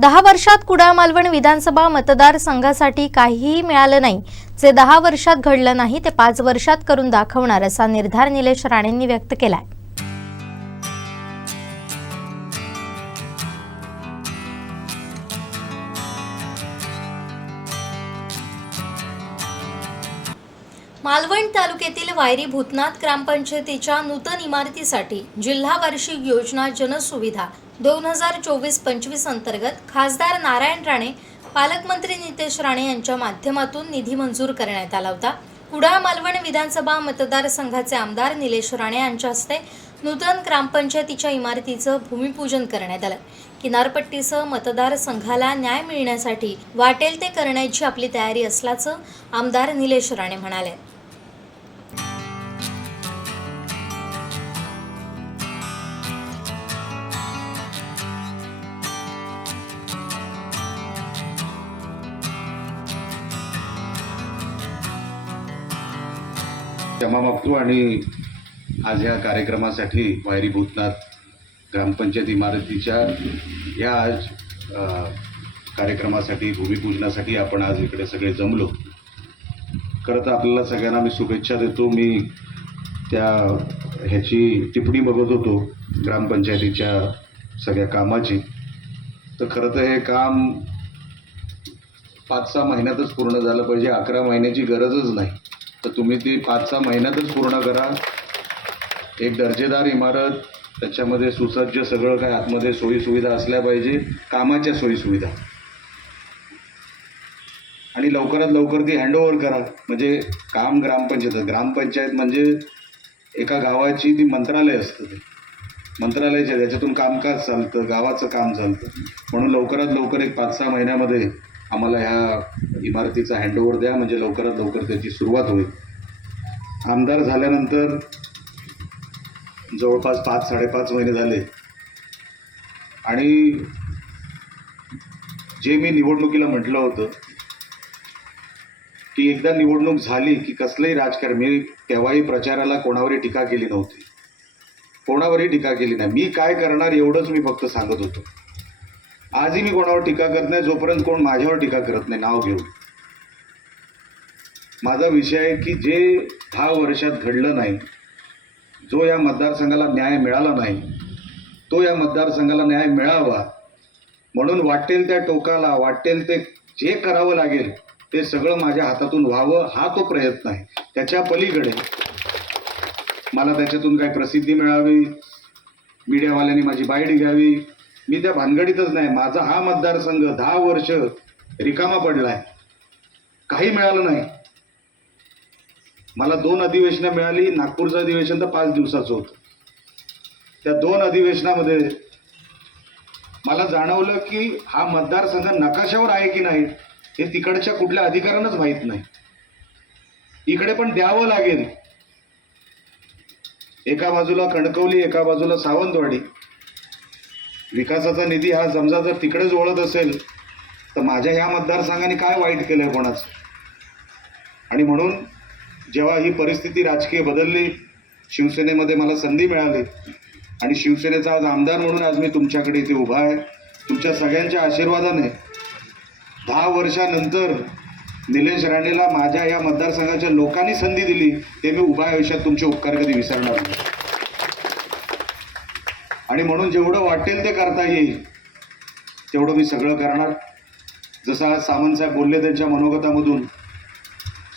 दहा वर्षात कुडाळ मालवण विधानसभा मतदारसंघासाठी काहीही मिळालं नाही. जे दहा वर्षात घडलं नाही ते पाच वर्षात करून दाखवणार असा निर्धार निलेश राणेंनी व्यक्त केलाय. मालवण तालुक्यातील वायरी भूतनाथ ग्रामपंचायतीच्या नूतन इमारतीसाठी जिल्हा वार्षिक योजना जनसुविधा दोन हजार चोवीस पंचवीस अंतर्गत खासदार नारायण राणे पालकमंत्री नितेश राणे यांच्या माध्यमातून निधी मंजूर करण्यात आला होता. कुडाळ मालवण विधानसभा मतदारसंघाचे आमदार निलेश राणे यांच्या हस्ते नूतन ग्रामपंचायतीच्या इमारतीचं भूमिपूजन करण्यात आलं. किनारपट्टीसह मतदारसंघाला न्याय मिळण्यासाठी वाटेल ते करण्याची आपली तयारी असल्याचं आमदार निलेश राणे म्हणाले. क्षमा मागतो आणि आज या कार्यक्रमासाठी वायरी भूतनाथ ग्रामपंचायत इमारतीच्या या आज कार्यक्रमासाठी भूमिपूजनासाठी आपण आज इकडे सगळे जमलो. खरं तर आपल्याला सगळ्यांना मी शुभेच्छा देतो. मी त्या ह्याची टिप्पणी बघत होतो ग्रामपंचायतीच्या सगळ्या कामाची. तर खरं तर हे काम पाच सहा महिन्यातच पूर्ण झालं पाहिजे. अकरा महिन्याची गरजच नाही. तर तुम्ही ती पाच सहा महिन्यातच पूर्ण करा. एक दर्जेदार इमारत त्याच्यामध्ये सुसज्ज सगळं काय आतमध्ये सोयीसुविधा असल्या पाहिजे कामाच्या सोयीसुविधा. आणि लवकरात लवकर ती हँडओव्हर करा. म्हणजे काम ग्रामपंचायत ग्रामपंचायत म्हणजे एका गावाची ती मंत्रालय असतं ते. मंत्रालयाचे त्याच्यातून कामकाज चालतं गावाचं काम चालतं. म्हणून लवकरात लवकर एक पाच सहा महिन्यामध्ये आम्हाला ह्या इमारतीचा हँडओव्हर द्या म्हणजे लवकरात लवकर त्याची सुरुवात होईल. आमदार झाल्यानंतर जवळपास पाच साडेपाच महिने झाले. आणि जे मी निवडणुकीला म्हटलं होतं की एकदा निवडणूक झाली की कसलंही राजकारण मी तेव्हाही प्रचाराला कोणावरही टीका केली नव्हती. कोणावरही टीका केली नाही. मी काय करणार एवढंच मी फक्त सांगत होतो. आजही मी कोणावर टीका करत नाही जोपर्यंत कोण माझ्यावर टीका करत नाही नाव घेऊन. माझा विषय आहे की जे दहा वर्षात घडलं नाही जो या मतदारसंघाला न्याय मिळाला नाही तो या मतदारसंघाला न्याय मिळावा म्हणून वाटेल त्या टोकाला वाटेल ते जे करावं लागेल ते सगळं माझ्या हातातून व्हावं हा तो प्रयत्न आहे. त्याच्या पलीकडे मला त्याच्यातून काही प्रसिद्धी मिळावी मीडियावाल्यांनी माझी बाईट घ्यावी मी त्या भानगडीतच नाही माझा हा मतदारसंघ दहा वर्ष रिकामा पडलाय. काही मिळालं नाही. मला दोन अधिवेशनं मिळाली नागपूरचं अधिवेशन तर पाच दिवसाचं होतं. त्या दोन अधिवेशनामध्ये मला जाणवलं की हा मतदारसंघ नकाशावर आहे की नाही हे तिकडच्या कुठल्या अधिकाऱ्यांनाच माहीत नाही. इकडे पण द्यावं लागेल. एका बाजूला कणकवली एका बाजूला सावंतवाडी. विकासाचा निधी हा समजा जर तिकडेच ओळत असेल तर माझ्या ह्या मतदारसंघाने काय वाईट केलं आहे कोणाचं? आणि म्हणून जेव्हा ही परिस्थिती राजकीय बदलली शिवसेनेमध्ये मला संधी मिळाली. आणि शिवसेनेचा आज आमदार म्हणून आज मी तुमच्याकडे इथे उभा आहे. तुमच्या सगळ्यांच्या आशीर्वादाने दहा वर्षानंतर निलेश राणेला माझ्या या मतदारसंघाच्या लोकांनी संधी दिली ते मी उभ्या आयुष्यात तुमचे उपकार कधी विसरणार नाही. आणि म्हणून जेवढं वाटेल ते करता येईल तेवढं मी सगळं करणार. जसं आज सामंतसाहेब बोलले त्यांच्या मनोगतामधून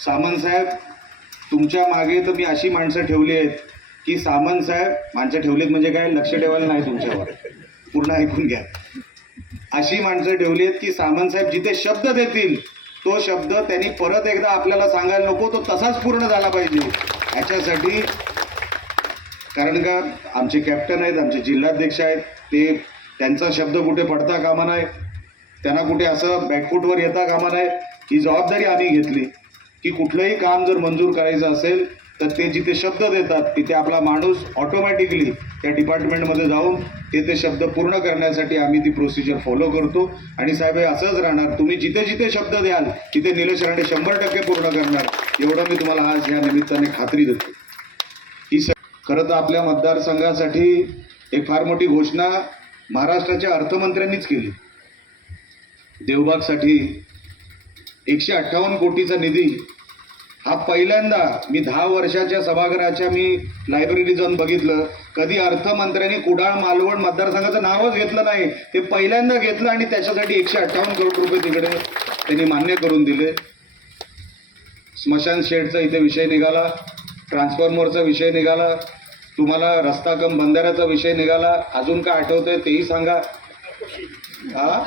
सामंतसाहेब तुमच्या मागे तर मी अशी माणसं ठेवली आहेत की सामंतसाहेब माणसं ठेवलीत म्हणजे काय? लक्ष ठेवायला नाही तुमच्यावर. पूर्ण ऐकून घ्या. अशी माणसं ठेवली आहेत की सामंतसाहेब जिथे शब्द देतील तो शब्द त्यांनी परत एकदा आपल्याला सांगायला नको तो तसाच पूर्ण झाला पाहिजे. याच्यासाठी कारण का आमचे कॅप्टन आहेत आमचे जिल्हाध्यक्ष आहेत ते त्यांचा शब्द कुठे पडता कामा नाही त्यांना कुठे असं बॅकफूटवर येता कामा नये. ही जबाबदारी आम्ही घेतली. की कुठलंही काम जर मंजूर करायचं असेल तर ते जिथे शब्द देतात तिथे आपला माणूस ऑटोमॅटिकली त्या डिपार्टमेंटमध्ये जाऊन ते ते शब्द पूर्ण करण्यासाठी आम्ही ती प्रोसिजर फॉलो करतो. आणि साहेब हे असंच राहणार. तुम्ही जिथे जिथे शब्द द्याल तिथे निलेश राणे शंभर टक्के पूर्ण करणार. एवढं मी तुम्हाला आज या निमित्ताने खात्री देतो. खरं तर आपल्या मतदारसंघासाठी एक फार मोठी घोषणा महाराष्ट्राच्या अर्थमंत्र्यांनीच केली. देवबागसाठी एकशे अठ्ठावन्न कोटीचा निधी. हा पहिल्यांदा मी दहा वर्षाच्या सभागृहाच्या मी लायब्ररी जाऊन बघितलं. कधी अर्थमंत्र्यांनी कुडाळ मालवण मतदारसंघाचं नावच घेतलं नाही. ते पहिल्यांदा घेतलं आणि त्याच्यासाठी एकशे अठ्ठावन्न करोड रुपये तिकडे त्यांनी मान्य करून दिले. स्मशान शेडचा इथे विषय निघाला. ट्रान्सफॉर्मरचा विषय निघाला. तुम्हाला रस्ता कम बंधाऱ्याचा विषय निघाला अजून काय आठवतोय तेही सांगा. हा?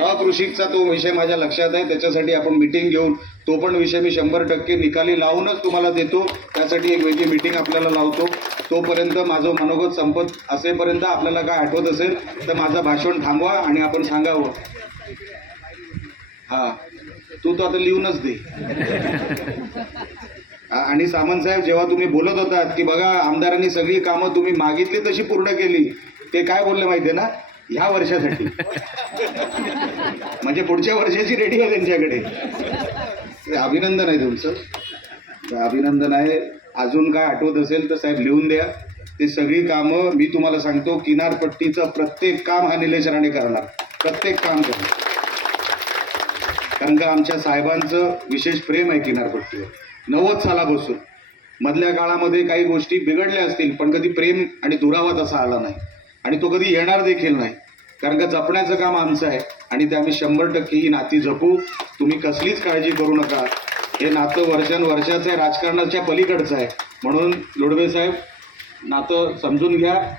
अकृषिकचा तो विषय माझ्या लक्षात आहे त्याच्यासाठी आपण मिटिंग घेऊन तो पण विषय मी शंभर टक्के निकाली लावूनच तुम्हाला देतो. त्यासाठी एक वेगळी मिटिंग आपल्याला लावतो. तोपर्यंत माझं मनोगत संपत असेपर्यंत आपल्याला काय आठवत असेल तर माझं भाषण थांबवा आणि आपण सांगावं. हा. तू तो आता लिहूनच दे. आणि सामंत साहेब जेव्हा तुम्ही बोलत होतात की बघा आमदारांनी सगळी कामं तुम्ही मागितली तशी पूर्ण केली ते काय बोलले माहितीये ना? ह्या वर्षासाठी. म्हणजे पुढच्या वर्षाची रेडी आहे त्यांच्याकडे. अभिनंदन आहे तुमचं. अभिनंदन आहे. अजून काय आठवत असेल तर साहेब लिहून द्या. ते सगळी कामं मी तुम्हाला सांगतो किनारपट्टीचं प्रत्येक काम हा निलेश राणे करणार. प्रत्येक काम करणार. कारण का आमच्या साहेबांचं विशेष प्रेम आहे किनारपट्टीवर. नव्वद सालापासून. मधल्या काळामध्ये काही गोष्टी बिघडल्या असतील पण कधी प्रेम आणि दुरावा तसा आला नाही. आणि तो कधी येणार देखील नाही. कारण का जपण्याचं काम आमचं आहे. आणि ते आम्ही शंभर टक्के ही नाती जपू. तुम्ही कसलीच काळजी करू नका. हे नातं वर्षानुवर्षाचं आहे. राजकारणाच्या पलीकडचं आहे. म्हणून लोडवे साहेब नातं समजून घ्या.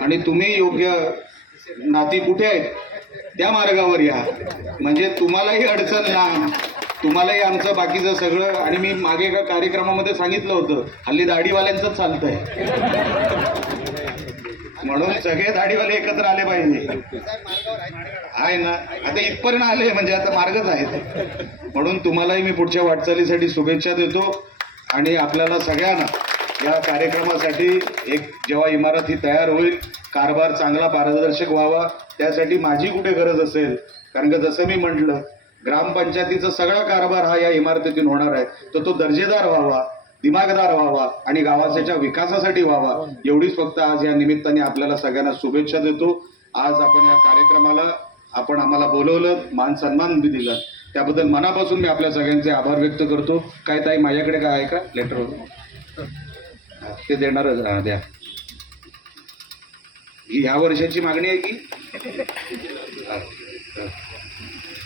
आणि तुम्ही योग्य नाती कुठे आहेत? त्या मार्गावर या. म्हणजे तुम्हालाही अडचण ना तुम्हालाही आमचं बाकीचं सगळं आणि मी मागे एका कार्यक्रमामध्ये सांगितलं होतं हल्ली दाढीवाल्यांचंच चालतंय. म्हणून सगळे दाढीवाले एकत्र आले पाहिजे. आहे ना आता इथपर्यंत आले म्हणजे आता मार्गच आहेत. म्हणून तुम्हालाही मी पुढच्या वाटचालीसाठी शुभेच्छा देतो आणि आपल्याला सगळ्यांना या कार्यक्रमासाठी एक जेव्हा इमारत ही तयार होईल कारभार चांगला पारदर्शक व्हावा त्यासाठी माझी कुठे गरज असेल? कारण का जसं मी म्हटलं ग्रामपंचायतीचा सगळा कारभार हा या इमारतीतून होणार आहे. तर तो दर्जेदार व्हावा दिमागदार व्हावा आणि गावाच्या विकासासाठी व्हावा. एवढीच फक्त आज या निमित्ताने आपल्याला सगळ्यांना शुभेच्छा देतो. आज आपण या कार्यक्रमाला आपण आम्हाला बोलवलं मान सन्मान बी दिला. त्याबद्दल मनापासून मी आपल्या सगळ्यांचे आभार व्यक्त करतो. काय ताई माझ्याकडे काय आहे का? लेटर ते देणारच द्या. ही ह्या वर्षाची मागणी आहे की?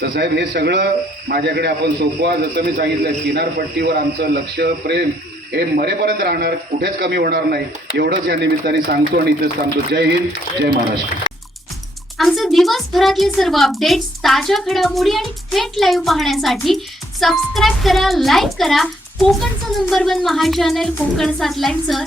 तर साहेब हे सगळं माझ्याकडे आपण सोपवा जसं मी सांगितलं किनारपट्टीवर आमचं लक्ष प्रेम हे मरेपर्यंत राहणार कुठेच कमी होणार नाही. एवढंच या निमित्ताने सांगतो आणि इथेच सांगतो जय हिंद जय महाराष्ट्र. आमचे दिवसभरातले सर्व अपडेट्स ताज्या घडामोडी आणि थेट लाईव्ह पाहण्यासाठी सबस्क्राईब करा लाईक करा. कोकणचं number one Maha channel Konkan सात लाईनचं